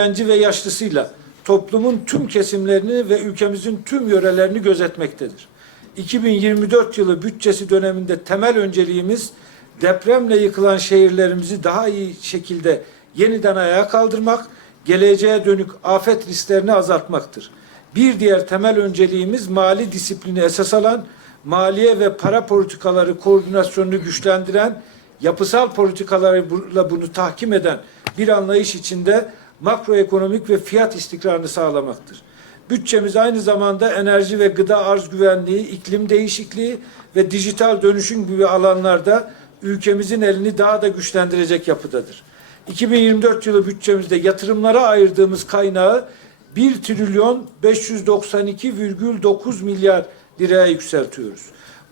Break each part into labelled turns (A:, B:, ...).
A: genci ve yaşlısıyla toplumun tüm kesimlerini ve ülkemizin tüm yörelerini gözetmektedir. 2024 yılı bütçesi döneminde temel önceliğimiz depremle yıkılan şehirlerimizi daha iyi şekilde yeniden ayağa kaldırmak, geleceğe dönük afet risklerini azaltmaktır. Bir diğer temel önceliğimiz mali disiplini esas alan, maliye ve para politikaları koordinasyonunu güçlendiren, yapısal politikalarla bunu tahkim eden bir anlayış içinde makroekonomik ve fiyat istikrarını sağlamaktır. Bütçemiz aynı zamanda enerji ve gıda arz güvenliği, iklim değişikliği ve dijital dönüşüm gibi alanlarda ülkemizin elini daha da güçlendirecek yapıdadır. 2024 yılı bütçemizde yatırımlara ayırdığımız kaynağı 1 trilyon 592,9 milyar liraya yükseltiyoruz.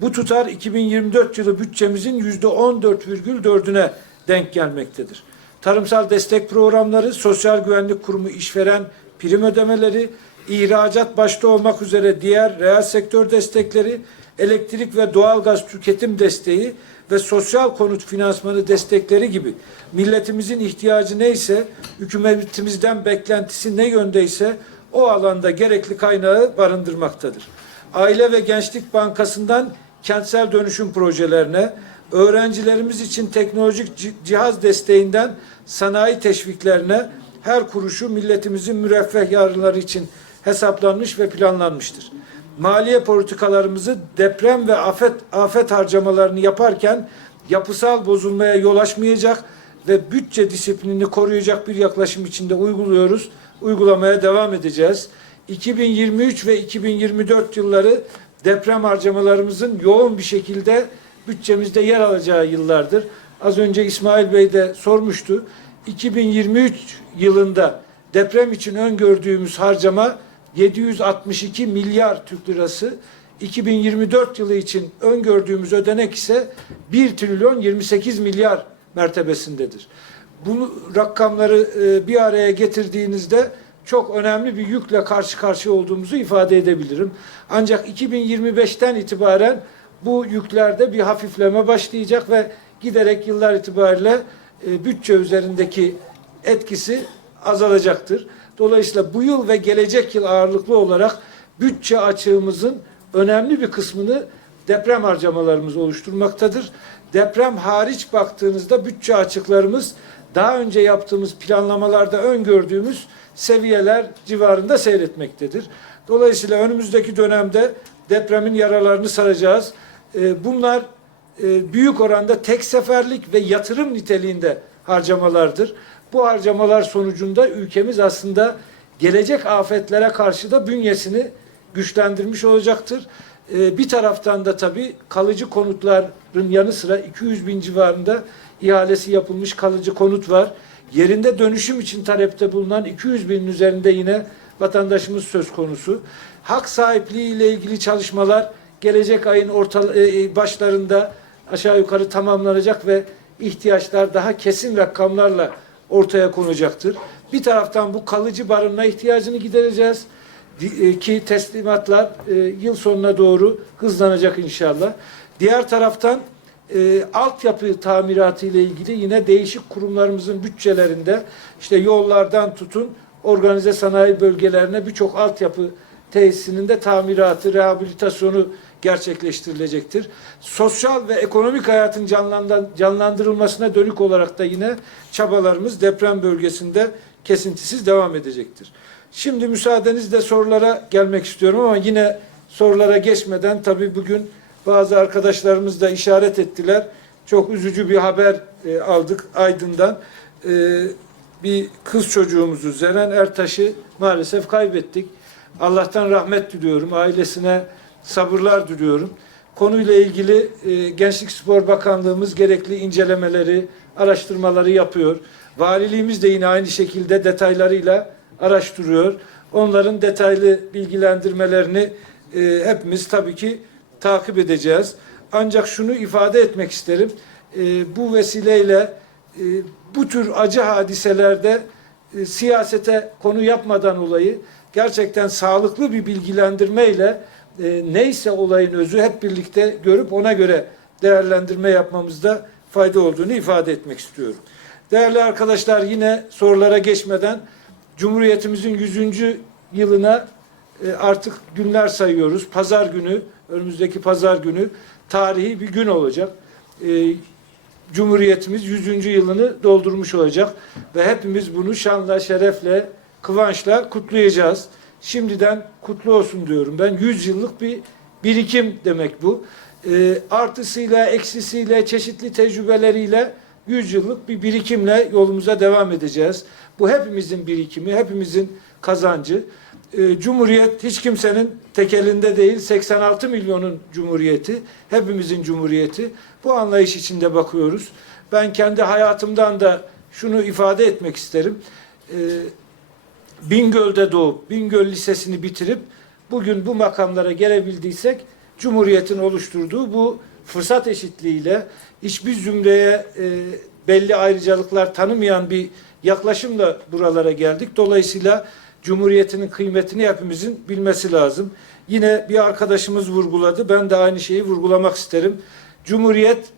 A: Bu tutar 2024 yılı bütçemizin yüzde 14,4'üne denk gelmektedir. Tarımsal destek programları, Sosyal Güvenlik Kurumu işveren prim ödemeleri, ihracat başta olmak üzere diğer reel sektör destekleri, elektrik ve doğalgaz tüketim desteği ve sosyal konut finansmanı destekleri gibi milletimizin ihtiyacı neyse, hükümetimizden beklentisi ne yöndeyse o alanda gerekli kaynağı barındırmaktadır. Aile ve Gençlik Bankası'ndan kentsel dönüşüm projelerine, öğrencilerimiz için teknolojik ci- cihaz desteğinden sanayi teşviklerine her kuruşu milletimizin müreffeh yarınları için hesaplanmış ve planlanmıştır. Maliye politikalarımızı deprem ve afet afet harcamalarını yaparken yapısal bozulmaya yol açmayacak ve bütçe disiplinini koruyacak bir yaklaşım içinde uyguluyoruz. Uygulamaya devam edeceğiz. 2023 ve 2024 yılları deprem harcamalarımızın yoğun bir şekilde bütçemizde yer alacağı yıllardır. Az önce İsmail Bey de sormuştu. 2023 yılında deprem için öngördüğümüz harcama 762 milyar Türk lirası. 2024 yılı için öngördüğümüz ödenek ise 1 trilyon 28 milyar mertebesindedir. Bu rakamları e, bir araya getirdiğinizde çok önemli bir yükle karşı karşıya olduğumuzu ifade edebilirim. Ancak 2025'ten itibaren bu yüklerde bir hafifleme başlayacak ve giderek yıllar itibariyle e, bütçe üzerindeki etkisi azalacaktır. Dolayısıyla bu yıl ve gelecek yıl ağırlıklı olarak bütçe açığımızın önemli bir kısmını deprem harcamalarımız oluşturmaktadır. Deprem hariç baktığınızda bütçe açıklarımız daha önce yaptığımız planlamalarda öngördüğümüz seviyeler civarında seyretmektedir. Dolayısıyla önümüzdeki dönemde depremin yaralarını saracağız. Ee, Bunlar e, büyük oranda tek seferlik ve yatırım niteliğinde harcamalardır. Bu harcamalar sonucunda ülkemiz aslında gelecek afetlere karşı da bünyesini güçlendirmiş olacaktır. Ee, Bir taraftan da tabii kalıcı konutların yanı sıra 200 bin civarında ihalesi yapılmış kalıcı konut var. Yerinde dönüşüm için talepte bulunan 200 binin üzerinde yine vatandaşımız söz konusu. Hak sahipliği ile ilgili çalışmalar gelecek ayın orta, e, başlarında aşağı yukarı tamamlanacak ve ihtiyaçlar daha kesin rakamlarla ortaya konacaktır. Bir taraftan bu kalıcı barınma ihtiyacını gidereceğiz e, ki teslimatlar e, yıl sonuna doğru hızlanacak inşallah. Diğer taraftan e, altyapı tamiratı ile ilgili yine değişik kurumlarımızın bütçelerinde işte yollardan tutun organize sanayi bölgelerine birçok altyapı tesisinin de tamiratı, rehabilitasyonu gerçekleştirilecektir. Sosyal ve ekonomik hayatın canlandırılmasına dönük olarak da yine çabalarımız deprem bölgesinde kesintisiz devam edecektir. Şimdi müsaadenizle sorulara gelmek istiyorum ama yine sorulara geçmeden tabii bugün bazı arkadaşlarımız da işaret ettiler. Çok üzücü bir haber e, aldık Aydın'dan. E, bir kız çocuğumuzu Zeren Ertaş'ı maalesef kaybettik. Allah'tan rahmet diliyorum. Ailesine sabırlar diliyorum. Konuyla ilgili e, Gençlik Spor Bakanlığımız gerekli incelemeleri, araştırmaları yapıyor. Valiliğimiz de yine aynı şekilde detaylarıyla araştırıyor. Onların detaylı bilgilendirmelerini e, hepimiz tabii ki takip edeceğiz. Ancak şunu ifade etmek isterim. E, bu vesileyle e, bu tür acı hadiselerde e, siyasete konu yapmadan olayı gerçekten sağlıklı bir bilgilendirmeyle e, neyse olayın özü hep birlikte görüp ona göre değerlendirme yapmamızda fayda olduğunu ifade etmek istiyorum. Değerli arkadaşlar yine sorulara geçmeden Cumhuriyetimizin 100. yılına e, artık günler sayıyoruz. Pazar günü, önümüzdeki pazar günü tarihi bir gün olacak. E, Cumhuriyetimiz 100. yılını doldurmuş olacak ve hepimiz bunu şanla, şerefle, kıvançla kutlayacağız. Şimdiden kutlu olsun diyorum. Ben 100 yıllık bir birikim demek bu. E, artısıyla, eksisiyle, çeşitli tecrübeleriyle 100 yıllık bir birikimle yolumuza devam edeceğiz. Bu hepimizin birikimi, hepimizin kazancı. E, Cumhuriyet hiç kimsenin tek elinde değil, 86 milyonun cumhuriyeti, hepimizin cumhuriyeti. Bu anlayış içinde bakıyoruz. Ben kendi hayatımdan da şunu ifade etmek isterim. E, Bingöl'de doğup, Bingöl Lisesi'ni bitirip bugün bu makamlara gelebildiysek Cumhuriyet'in oluşturduğu bu fırsat eşitliğiyle hiçbir zümreye e, belli ayrıcalıklar tanımayan bir yaklaşımla buralara geldik. Dolayısıyla Cumhuriyet'in kıymetini hepimizin bilmesi lazım. Yine bir arkadaşımız vurguladı. Ben de aynı şeyi vurgulamak isterim. Cumhuriyet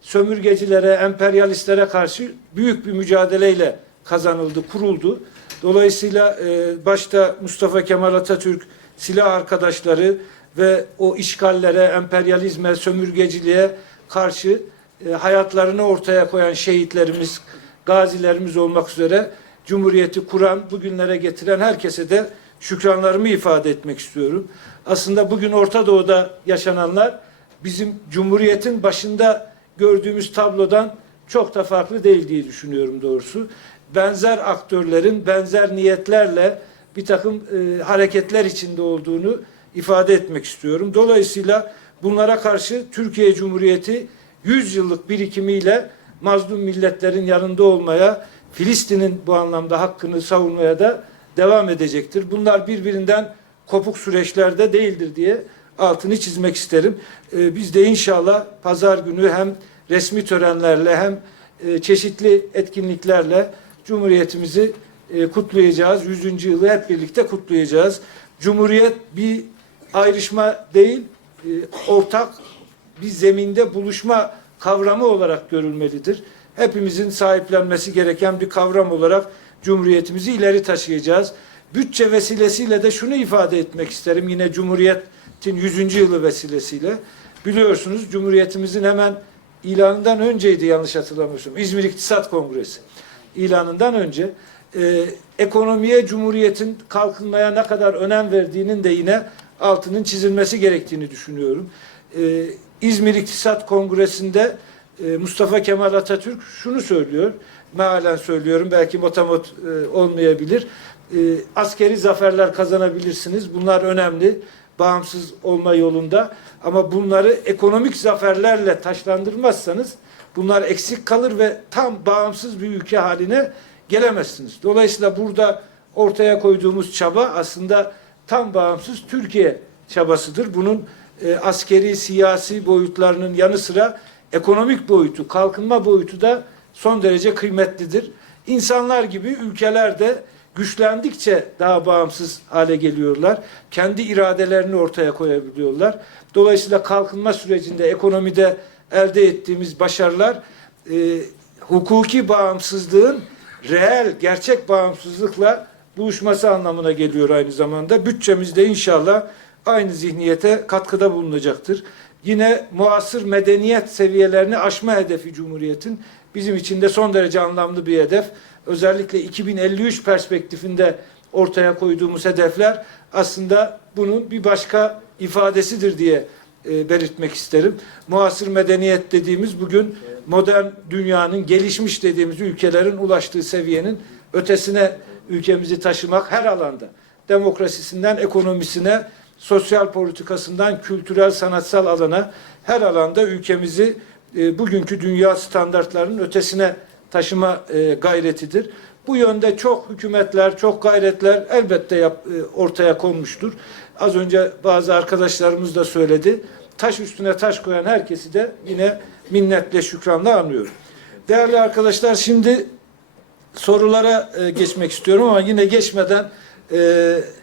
A: sömürgecilere, emperyalistlere karşı büyük bir mücadeleyle kazanıldı, kuruldu. Dolayısıyla e, başta Mustafa Kemal Atatürk, silah arkadaşları ve o işgallere, emperyalizme, sömürgeciliğe karşı e, hayatlarını ortaya koyan şehitlerimiz, gazilerimiz olmak üzere Cumhuriyeti kuran, bugünlere getiren herkese de şükranlarımı ifade etmek istiyorum. Aslında bugün Orta Doğu'da yaşananlar bizim Cumhuriyet'in başında gördüğümüz tablodan çok da farklı değil diye düşünüyorum doğrusu. Benzer aktörlerin benzer niyetlerle bir takım e, hareketler içinde olduğunu ifade etmek istiyorum. Dolayısıyla bunlara karşı Türkiye Cumhuriyeti 100 yıllık birikimiyle mazlum milletlerin yanında olmaya, Filistin'in bu anlamda hakkını savunmaya da devam edecektir. Bunlar birbirinden kopuk süreçlerde değildir diye altını çizmek isterim. Ee, biz de inşallah pazar günü hem resmi törenlerle hem e, çeşitli etkinliklerle Cumhuriyetimizi e, kutlayacağız. 100. yılı hep birlikte kutlayacağız. Cumhuriyet bir ayrışma değil, e, ortak bir zeminde buluşma kavramı olarak görülmelidir. Hepimizin sahiplenmesi gereken bir kavram olarak Cumhuriyetimizi ileri taşıyacağız. Bütçe vesilesiyle de şunu ifade etmek isterim. Yine Cumhuriyet'in 100. yılı vesilesiyle. Biliyorsunuz Cumhuriyetimizin hemen ilanından önceydi yanlış hatırlamıyorsam. İzmir İktisat Kongresi ilanından önce e, ekonomiye Cumhuriyet'in kalkınmaya ne kadar önem verdiğinin de yine altının çizilmesi gerektiğini düşünüyorum. E, İzmir İktisat Kongresi'nde e, Mustafa Kemal Atatürk şunu söylüyor. Mealen söylüyorum belki motamot e, olmayabilir. E, askeri zaferler kazanabilirsiniz. Bunlar önemli. Bağımsız olma yolunda. Ama bunları ekonomik zaferlerle taşlandırmazsanız bunlar eksik kalır ve tam bağımsız bir ülke haline gelemezsiniz. Dolayısıyla burada ortaya koyduğumuz çaba aslında tam bağımsız Türkiye çabasıdır. Bunun e, askeri, siyasi boyutlarının yanı sıra ekonomik boyutu, kalkınma boyutu da son derece kıymetlidir. İnsanlar gibi ülkeler de güçlendikçe daha bağımsız hale geliyorlar. Kendi iradelerini ortaya koyabiliyorlar. Dolayısıyla kalkınma sürecinde, ekonomide elde ettiğimiz başarılar e, hukuki bağımsızlığın reel, gerçek bağımsızlıkla buluşması anlamına geliyor aynı zamanda. Bütçemizde inşallah aynı zihniyete katkıda bulunacaktır. Yine muasır medeniyet seviyelerini aşma hedefi Cumhuriyet'in bizim için de son derece anlamlı bir hedef. Özellikle 2053 perspektifinde ortaya koyduğumuz hedefler aslında bunun bir başka ifadesidir diye e, belirtmek isterim. Muasır medeniyet dediğimiz bugün modern dünyanın gelişmiş dediğimiz ülkelerin ulaştığı seviyenin ötesine ülkemizi taşımak her alanda. Demokrasisinden ekonomisine, sosyal politikasından kültürel sanatsal alana her alanda ülkemizi e, bugünkü dünya standartlarının ötesine taşıma e, gayretidir. Bu yönde çok hükümetler, çok gayretler elbette yap, ortaya konmuştur. Az önce bazı arkadaşlarımız da söyledi. Taş üstüne taş koyan herkesi de yine minnetle şükranla anıyorum. Değerli arkadaşlar şimdi sorulara e, geçmek istiyorum ama yine geçmeden e,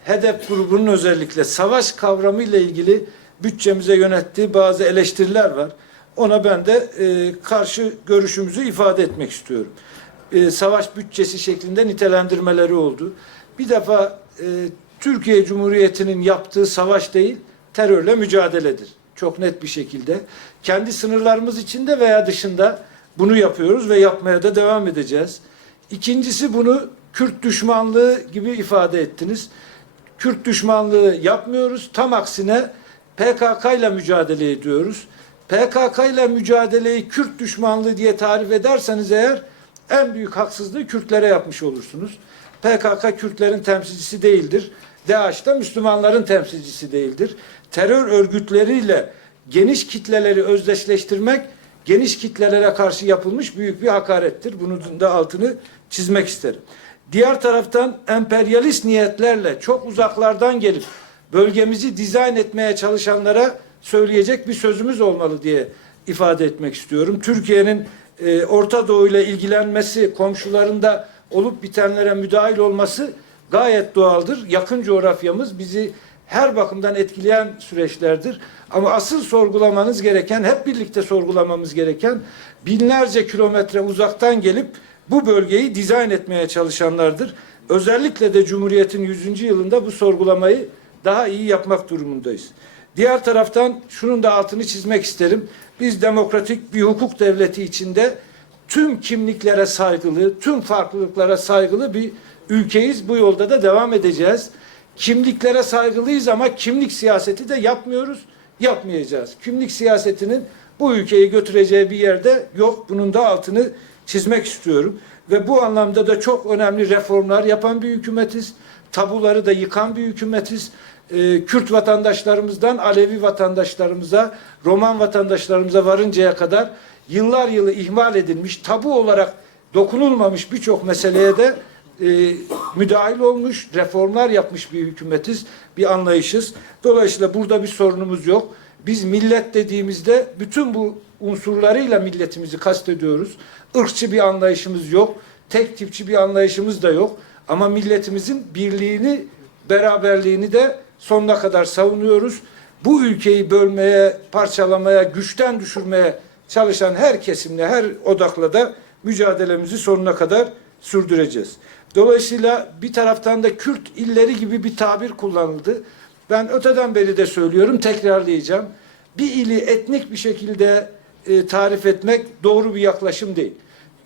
A: hedef grubunun özellikle savaş kavramı ile ilgili bütçemize yönettiği bazı eleştiriler var. Ona ben de e, karşı görüşümüzü ifade etmek istiyorum. E, savaş bütçesi şeklinde nitelendirmeleri oldu. Bir defa e, Türkiye Cumhuriyeti'nin yaptığı savaş değil, terörle mücadeledir. Çok net bir şekilde. Kendi sınırlarımız içinde veya dışında bunu yapıyoruz ve yapmaya da devam edeceğiz. İkincisi bunu Kürt düşmanlığı gibi ifade ettiniz. Kürt düşmanlığı yapmıyoruz. Tam aksine PKK ile mücadele ediyoruz. PKK ile mücadeleyi Kürt düşmanlığı diye tarif ederseniz eğer en büyük haksızlığı Kürtlere yapmış olursunuz. PKK Kürtlerin temsilcisi değildir. DAEŞ da Müslümanların temsilcisi değildir. Terör örgütleriyle geniş kitleleri özdeşleştirmek geniş kitlelere karşı yapılmış büyük bir hakarettir. Bunun da altını çizmek isterim. Diğer taraftan emperyalist niyetlerle çok uzaklardan gelip bölgemizi dizayn etmeye çalışanlara söyleyecek bir sözümüz olmalı diye ifade etmek istiyorum. Türkiye'nin e, Orta Doğu ile ilgilenmesi, komşularında olup bitenlere müdahil olması gayet doğaldır. Yakın coğrafyamız bizi her bakımdan etkileyen süreçlerdir. Ama asıl sorgulamanız gereken, hep birlikte sorgulamamız gereken binlerce kilometre uzaktan gelip bu bölgeyi dizayn etmeye çalışanlardır. Özellikle de Cumhuriyet'in 100. yılında bu sorgulamayı daha iyi yapmak durumundayız. Diğer taraftan şunun da altını çizmek isterim. Biz demokratik bir hukuk devleti içinde tüm kimliklere saygılı, tüm farklılıklara saygılı bir ülkeyiz. Bu yolda da devam edeceğiz. Kimliklere saygılıyız ama kimlik siyaseti de yapmıyoruz, yapmayacağız. Kimlik siyasetinin bu ülkeyi götüreceği bir yerde yok. Bunun da altını çizmek istiyorum. Ve bu anlamda da çok önemli reformlar yapan bir hükümetiz. Tabuları da yıkan bir hükümetiz. Ee, Kürt vatandaşlarımızdan Alevi vatandaşlarımıza, Roman vatandaşlarımıza varıncaya kadar yıllar yılı ihmal edilmiş, tabu olarak dokunulmamış birçok meseleye de e, müdahil olmuş, reformlar yapmış bir hükümetiz, bir anlayışız. Dolayısıyla burada bir sorunumuz yok. Biz millet dediğimizde bütün bu unsurlarıyla milletimizi kastediyoruz. Irkçı bir anlayışımız yok. Tek tipçi bir anlayışımız da yok. Ama milletimizin birliğini, beraberliğini de sonuna kadar savunuyoruz. Bu ülkeyi bölmeye, parçalamaya, güçten düşürmeye çalışan her kesimle, her odakla da mücadelemizi sonuna kadar sürdüreceğiz. Dolayısıyla bir taraftan da Kürt illeri gibi bir tabir kullanıldı. Ben öteden beri de söylüyorum, tekrarlayacağım. Bir ili etnik bir şekilde e, tarif etmek doğru bir yaklaşım değil.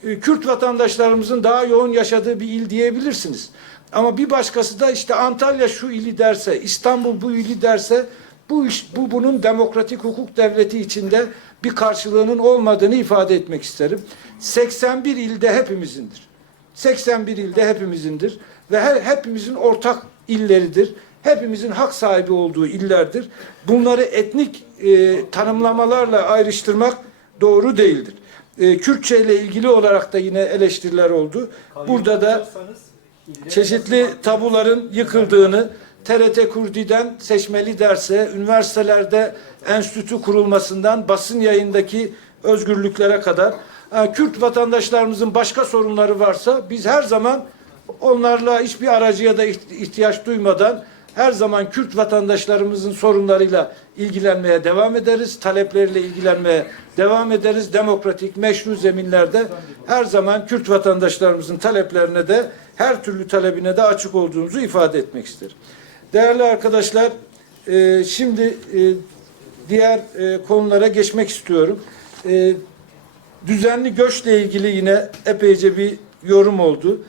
A: E, Kürt vatandaşlarımızın daha yoğun yaşadığı bir il diyebilirsiniz. Ama bir başkası da işte Antalya şu ili derse, İstanbul bu ili derse bu iş bu bunun demokratik hukuk devleti içinde bir karşılığının olmadığını ifade etmek isterim. 81 ilde hepimizindir. 81 ilde hepimizindir ve her, hepimizin ortak illeridir. Hepimizin hak sahibi olduğu illerdir. Bunları etnik e, tanımlamalarla ayrıştırmak doğru değildir. E, Kürtçe ile ilgili olarak da yine eleştiriler oldu. Burada da çeşitli tabuların yıkıldığını, TRT Kurdi'den seçmeli derse, üniversitelerde enstitü kurulmasından basın yayındaki özgürlüklere kadar ha, Kürt vatandaşlarımızın başka sorunları varsa biz her zaman onlarla hiçbir aracıya da iht- ihtiyaç duymadan her zaman Kürt vatandaşlarımızın sorunlarıyla ilgilenmeye devam ederiz. Talepleriyle ilgilenmeye devam ederiz. Demokratik, meşru zeminlerde her zaman Kürt vatandaşlarımızın taleplerine de her türlü talebine de açık olduğumuzu ifade etmek isterim. Değerli arkadaşlar, e, şimdi e, diğer e, konulara geçmek istiyorum. Düzenli göçle ilgili yine epeyce bir yorum oldu.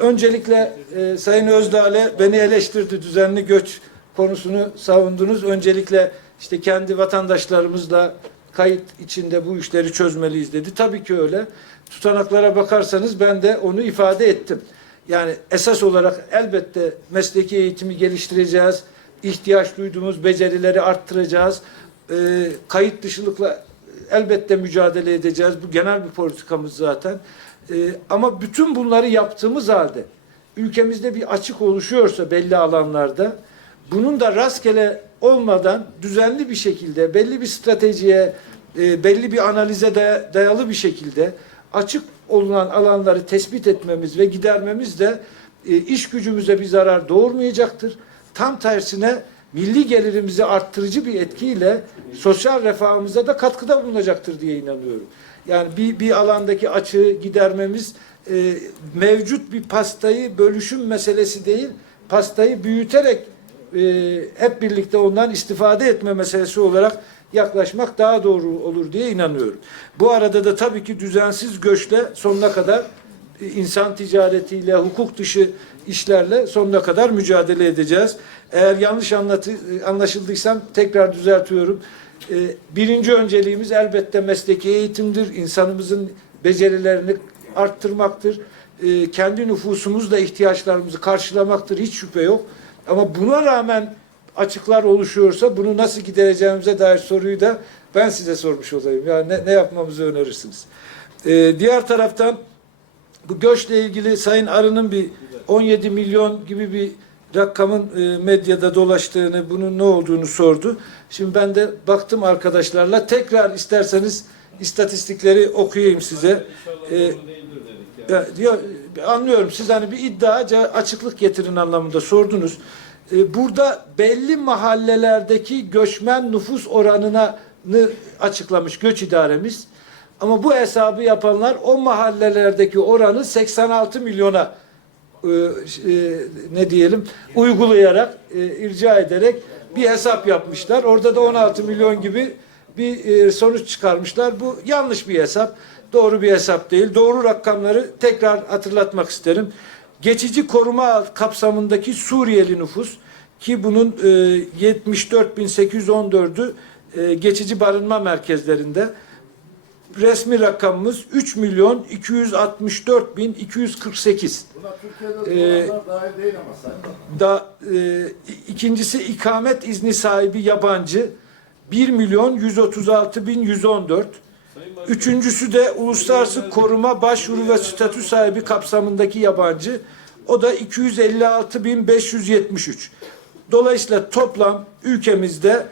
A: Öncelikle Sayın Özdağ'le beni eleştirdi düzenli göç konusunu savundunuz. Öncelikle işte kendi vatandaşlarımızla kayıt içinde bu işleri çözmeliyiz dedi. Tabii ki öyle. Tutanaklara bakarsanız ben de onu ifade ettim. Yani esas olarak elbette mesleki eğitimi geliştireceğiz. ihtiyaç duyduğumuz becerileri arttıracağız. Ee, kayıt dışılıkla elbette mücadele edeceğiz. Bu genel bir politikamız zaten. Ee, ama bütün bunları yaptığımız halde ülkemizde bir açık oluşuyorsa belli alanlarda bunun da rastgele olmadan düzenli bir şekilde belli bir stratejiye e, belli bir analize dayalı bir şekilde açık olunan alanları tespit etmemiz ve gidermemiz de e, iş gücümüze bir zarar doğurmayacaktır. Tam tersine milli gelirimizi arttırıcı bir etkiyle sosyal refahımıza da katkıda bulunacaktır diye inanıyorum. Yani bir, bir alandaki açığı gidermemiz e, mevcut bir pastayı bölüşüm meselesi değil, pastayı büyüterek e, hep birlikte ondan istifade etme meselesi olarak yaklaşmak daha doğru olur diye inanıyorum. Bu arada da tabii ki düzensiz göçle sonuna kadar e, insan ticaretiyle, hukuk dışı işlerle sonuna kadar mücadele edeceğiz. Eğer yanlış anlatı, anlaşıldıysam tekrar düzeltiyorum. E, Birinci önceliğimiz elbette mesleki eğitimdir. İnsanımızın becerilerini arttırmaktır. E, Kendi nüfusumuzla ihtiyaçlarımızı karşılamaktır. Hiç şüphe yok. Ama buna rağmen açıklar oluşuyorsa bunu nasıl gidereceğimize dair soruyu da ben size sormuş olayım. Yani ne, ne yapmamızı önerirsiniz? E, diğer taraftan bu göçle ilgili Sayın Arı'nın bir 17 milyon gibi bir rakamın e, medyada dolaştığını, bunun ne olduğunu sordu. Şimdi ben de baktım arkadaşlarla. Tekrar isterseniz istatistikleri okuyayım size. E, ya, diyor, anlıyorum. Siz hani bir iddiaca açıklık getirin anlamında sordunuz. E, burada belli mahallelerdeki göçmen nüfus oranını açıklamış göç idaremiz. Ama bu hesabı yapanlar o mahallelerdeki oranı 86 milyona e, e, ne diyelim uygulayarak e, irca ederek bir hesap yapmışlar. Orada da 16 milyon gibi bir e, sonuç çıkarmışlar. Bu yanlış bir hesap. Doğru bir hesap değil. Doğru rakamları tekrar hatırlatmak isterim. Geçici koruma kapsamındaki Suriyeli nüfus ki bunun e, 74.814'ü e, geçici barınma merkezlerinde resmi rakamımız 3 milyon 264 bin 248.
B: Buna Türkiye'de
A: Ee,
B: doğanlar dahil değil ama sayın Bakan.
A: Da e, ikincisi ikamet izni sahibi yabancı 1 milyon 136 bin 114. Üçüncüsü de uluslararası koruma başvuru ve statü sahibi kapsamındaki yabancı. O da 256 bin 573. Dolayısıyla toplam ülkemizde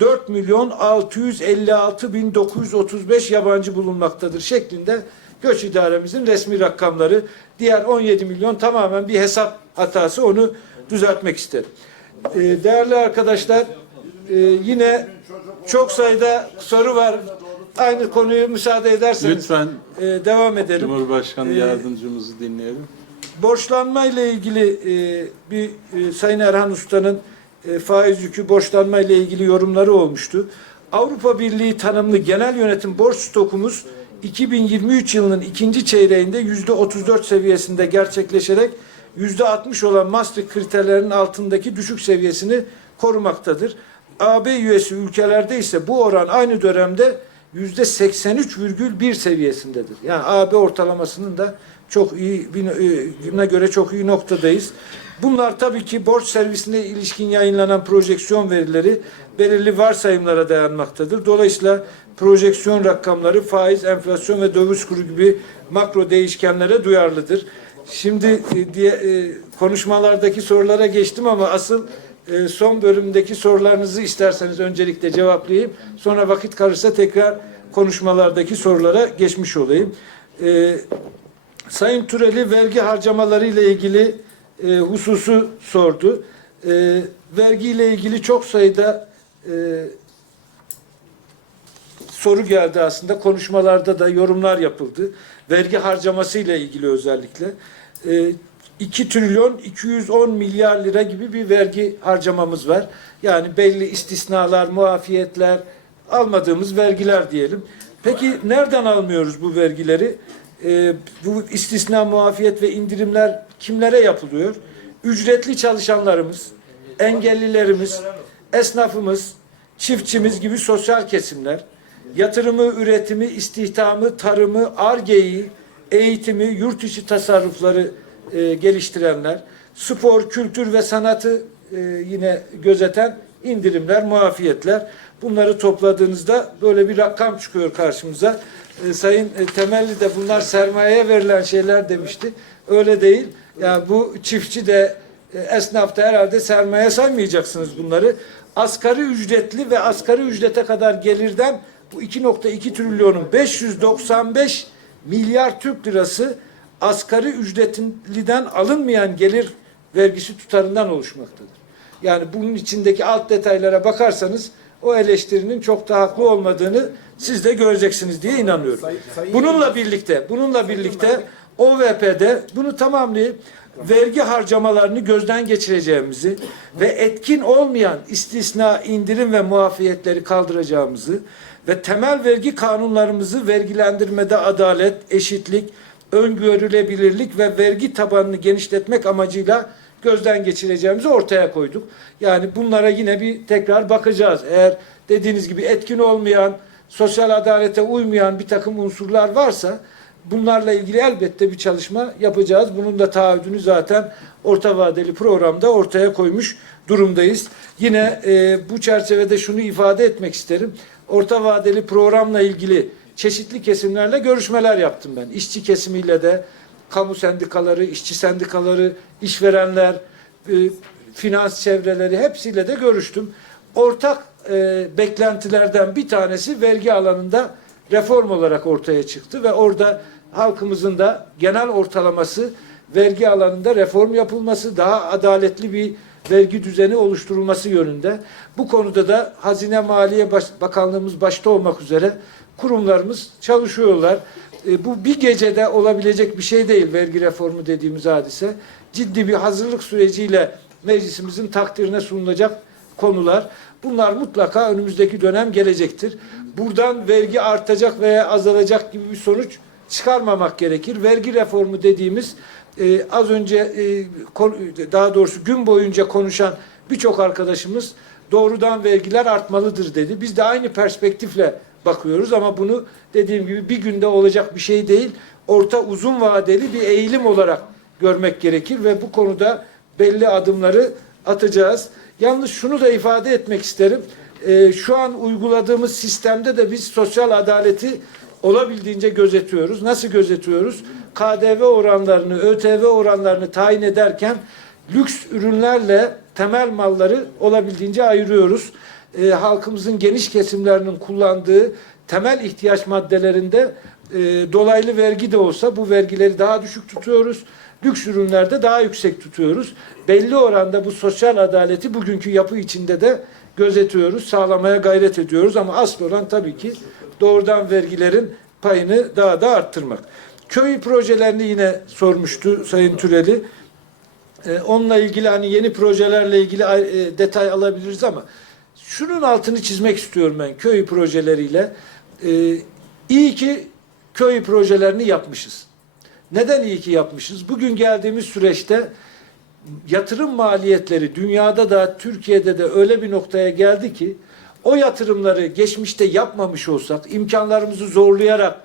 A: 4 milyon 656 bin 935 yabancı bulunmaktadır şeklinde göç idaremizin resmi rakamları. Diğer 17 milyon tamamen bir hesap hatası onu düzeltmek isterim. Ee, değerli arkadaşlar e, yine çok sayıda soru var. Aynı konuyu müsaade ederseniz
C: Lütfen
A: e, devam edelim.
C: Cumhurbaşkanı
A: Ee,
C: yardımcımızı dinleyelim.
A: borçlanma ile ilgili e, bir e, Sayın Erhan Usta'nın e, faiz yükü borçlanma ile ilgili yorumları olmuştu. Avrupa Birliği tanımlı genel yönetim borç stokumuz 2023 yılının ikinci çeyreğinde yüzde 34 seviyesinde gerçekleşerek yüzde 60 olan Maastricht kriterlerinin altındaki düşük seviyesini korumaktadır. AB üyesi ülkelerde ise bu oran aynı dönemde yüzde 83,1 seviyesindedir. Yani AB ortalamasının da çok iyi birine göre çok iyi noktadayız. Bunlar tabii ki borç servisine ilişkin yayınlanan projeksiyon verileri belirli varsayımlara dayanmaktadır. Dolayısıyla projeksiyon rakamları faiz, enflasyon ve döviz kuru gibi makro değişkenlere duyarlıdır. Şimdi e, diye e, konuşmalardaki sorulara geçtim ama asıl e, son bölümdeki sorularınızı isterseniz öncelikle cevaplayayım. Sonra vakit kalırsa tekrar konuşmalardaki sorulara geçmiş olayım. E, Sayın Türeli vergi harcamaları ile ilgili e, hususu sordu. E, vergi ile ilgili çok sayıda e, soru geldi aslında. Konuşmalarda da yorumlar yapıldı. Vergi harcaması ile ilgili özellikle. E, 2 trilyon 210 milyar lira gibi bir vergi harcamamız var. Yani belli istisnalar, muafiyetler, almadığımız vergiler diyelim. Peki nereden almıyoruz bu vergileri? Ee, bu istisna, muafiyet ve indirimler kimlere yapılıyor? Ücretli çalışanlarımız, engellilerimiz, esnafımız, çiftçimiz gibi sosyal kesimler, yatırımı, üretimi, istihdamı, tarımı, argeyi, eğitimi, yurt içi tasarrufları e, geliştirenler, spor, kültür ve sanatı e, yine gözeten indirimler, muafiyetler. Bunları topladığınızda böyle bir rakam çıkıyor karşımıza. E, Sayın e, Temelli de bunlar sermayeye verilen şeyler demişti. Öyle değil. Yani bu çiftçi de e, esnaf da herhalde sermaye saymayacaksınız bunları. Asgari ücretli ve asgari ücrete kadar gelirden bu 2.2 trilyonun 595 milyar Türk lirası asgari ücretliden alınmayan gelir vergisi tutarından oluşmaktadır. Yani bunun içindeki alt detaylara bakarsanız o eleştirinin çok da haklı olmadığını siz de göreceksiniz diye inanıyorum. Bununla birlikte, bununla birlikte OVP'de bunu tamamlayıp vergi harcamalarını gözden geçireceğimizi ve etkin olmayan istisna, indirim ve muafiyetleri kaldıracağımızı ve temel vergi kanunlarımızı vergilendirmede adalet, eşitlik, öngörülebilirlik ve vergi tabanını genişletmek amacıyla gözden geçireceğimizi ortaya koyduk. Yani bunlara yine bir tekrar bakacağız. Eğer dediğiniz gibi etkin olmayan, sosyal adalete uymayan bir takım unsurlar varsa bunlarla ilgili elbette bir çalışma yapacağız. Bunun da taahhüdünü zaten orta vadeli programda ortaya koymuş durumdayız. Yine e, bu çerçevede şunu ifade etmek isterim. Orta vadeli programla ilgili çeşitli kesimlerle görüşmeler yaptım ben. İşçi kesimiyle de, kamu sendikaları, işçi sendikaları, işverenler, e, finans çevreleri hepsiyle de görüştüm. Ortak e, beklentilerden bir tanesi vergi alanında reform olarak ortaya çıktı ve orada halkımızın da genel ortalaması vergi alanında reform yapılması, daha adaletli bir vergi düzeni oluşturulması yönünde. Bu konuda da Hazine Maliye Bakanlığımız başta olmak üzere kurumlarımız çalışıyorlar. E, bu bir gecede olabilecek bir şey değil vergi reformu dediğimiz hadise. Ciddi bir hazırlık süreciyle meclisimizin takdirine sunulacak konular. Bunlar mutlaka önümüzdeki dönem gelecektir. Buradan vergi artacak veya azalacak gibi bir sonuç çıkarmamak gerekir. Vergi reformu dediğimiz e, az önce e, daha doğrusu gün boyunca konuşan birçok arkadaşımız doğrudan vergiler artmalıdır dedi. Biz de aynı perspektifle bakıyoruz ama bunu dediğim gibi bir günde olacak bir şey değil. Orta uzun vadeli bir eğilim olarak görmek gerekir ve bu konuda belli adımları atacağız. Yalnız şunu da ifade etmek isterim. Ee, şu an uyguladığımız sistemde de biz sosyal adaleti olabildiğince gözetiyoruz. Nasıl gözetiyoruz? KDV oranlarını, ÖTV oranlarını tayin ederken lüks ürünlerle temel malları olabildiğince ayırıyoruz. Ee, halkımızın geniş kesimlerinin kullandığı temel ihtiyaç maddelerinde e, dolaylı vergi de olsa bu vergileri daha düşük tutuyoruz. Lüks ürünlerde daha yüksek tutuyoruz. Belli oranda bu sosyal adaleti bugünkü yapı içinde de gözetiyoruz, sağlamaya gayret ediyoruz ama asıl olan tabii ki doğrudan vergilerin payını daha da arttırmak. Köy projelerini yine sormuştu Sayın Türeli. Ee, onunla ilgili hani yeni projelerle ilgili e, detay alabiliriz ama şunun altını çizmek istiyorum ben köy projeleriyle. Ee, iyi ki köy projelerini yapmışız. Neden iyi ki yapmışız? Bugün geldiğimiz süreçte yatırım maliyetleri dünyada da Türkiye'de de öyle bir noktaya geldi ki o yatırımları geçmişte yapmamış olsak, imkanlarımızı zorlayarak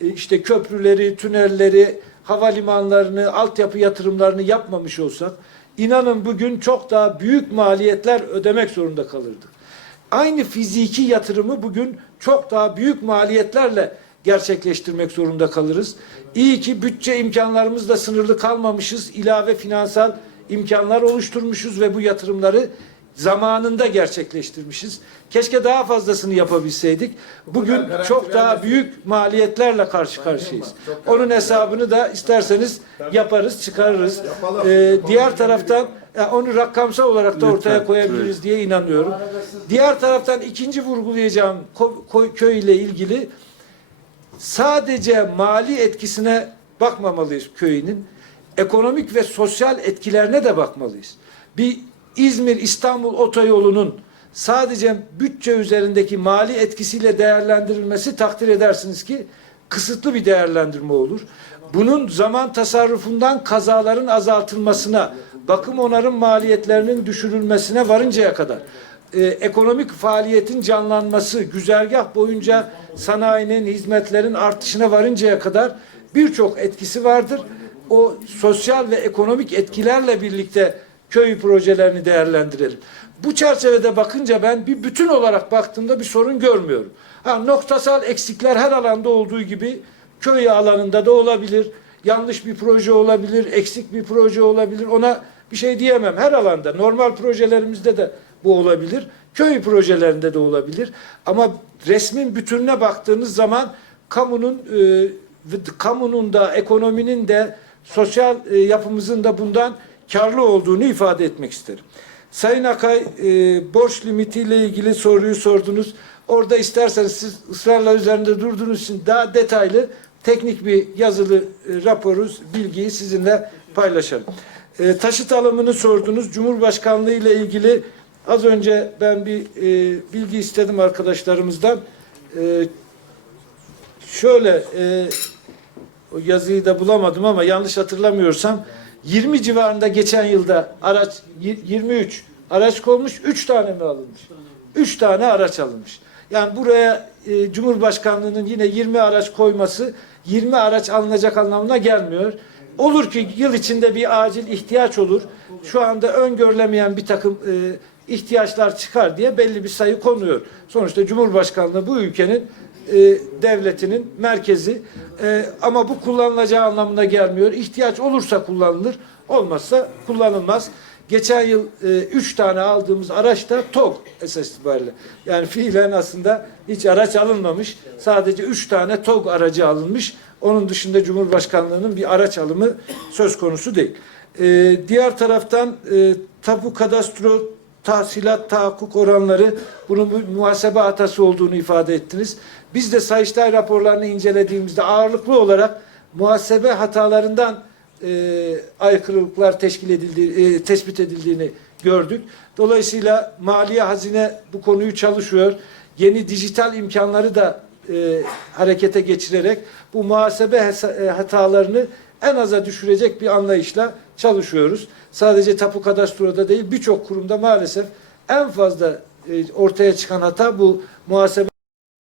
A: e, işte köprüleri, tünelleri, havalimanlarını, altyapı yatırımlarını yapmamış olsak, inanın bugün çok daha büyük maliyetler ödemek zorunda kalırdık. Aynı fiziki yatırımı bugün çok daha büyük maliyetlerle gerçekleştirmek zorunda kalırız. İyi ki bütçe imkanlarımızla sınırlı kalmamışız. ilave finansal imkanlar oluşturmuşuz ve bu yatırımları zamanında gerçekleştirmişiz. Keşke daha fazlasını yapabilseydik. Bugün çok daha büyük maliyetlerle karşı karşıyayız. Onun hesabını da isterseniz yaparız, çıkarırız. Ee, diğer taraftan onu rakamsal olarak da ortaya koyabiliriz diye inanıyorum. Diğer taraftan ikinci vurgulayacağım köy ile ilgili sadece mali etkisine bakmamalıyız köyünün. Ekonomik ve sosyal etkilerine de bakmalıyız. Bir İzmir-İstanbul otoyolunun sadece bütçe üzerindeki mali etkisiyle değerlendirilmesi takdir edersiniz ki kısıtlı bir değerlendirme olur. Bunun zaman tasarrufundan kazaların azaltılmasına, bakım onarım maliyetlerinin düşürülmesine varıncaya kadar e, ekonomik faaliyetin canlanması, güzergah boyunca sanayinin, hizmetlerin artışına varıncaya kadar birçok etkisi vardır. O sosyal ve ekonomik etkilerle birlikte köy projelerini değerlendirelim. Bu çerçevede bakınca ben bir bütün olarak baktığımda bir sorun görmüyorum. Ha, noktasal eksikler her alanda olduğu gibi köy alanında da olabilir. Yanlış bir proje olabilir, eksik bir proje olabilir. Ona bir şey diyemem. Her alanda normal projelerimizde de bu olabilir. Köy projelerinde de olabilir. Ama resmin bütününe baktığınız zaman kamunun e, kamunun da ekonominin de sosyal e, yapımızın da bundan karlı olduğunu ifade etmek isterim. Sayın Akay e, borç limitiyle ilgili soruyu sordunuz. Orada isterseniz siz ısrarla üzerinde durduğunuz için daha detaylı teknik bir yazılı e, raporu, bilgiyi sizinle paylaşalım. E, taşıt alımını sordunuz. Cumhurbaşkanlığı ile ilgili az önce ben bir e, bilgi istedim arkadaşlarımızdan. E, şöyle e, o yazıyı da bulamadım ama yanlış hatırlamıyorsam 20 civarında geçen yılda araç y- 23 araç konmuş 3 tane mi alınmış? 3 tane araç alınmış. Yani buraya e, Cumhurbaşkanlığının yine 20 araç koyması 20 araç alınacak anlamına gelmiyor. Olur ki yıl içinde bir acil ihtiyaç olur. Şu anda öngörülemeyen bir takım e, ihtiyaçlar çıkar diye belli bir sayı konuyor. Sonuçta Cumhurbaşkanlığı bu ülkenin e, devletinin merkezi E, ama bu kullanılacağı anlamına gelmiyor. İhtiyaç olursa kullanılır, olmazsa kullanılmaz. Geçen yıl e, üç tane aldığımız araç da TOG esas itibariyle. Yani fiilen aslında hiç araç alınmamış. Sadece üç tane TOG aracı alınmış. Onun dışında Cumhurbaşkanlığının bir araç alımı söz konusu değil. E, diğer taraftan e, tapu kadastro tahsilat tahakkuk oranları bunun bir muhasebe hatası olduğunu ifade ettiniz. Biz de Sayıştay raporlarını incelediğimizde ağırlıklı olarak muhasebe hatalarından e, aykırılıklar teşkil edildiği, e, tespit edildiğini gördük. Dolayısıyla Maliye Hazine bu konuyu çalışıyor. Yeni dijital imkanları da e, harekete geçirerek bu muhasebe e, hatalarını en aza düşürecek bir anlayışla çalışıyoruz. Sadece tapu kadastroda değil birçok kurumda maalesef en fazla e, ortaya çıkan hata bu muhasebe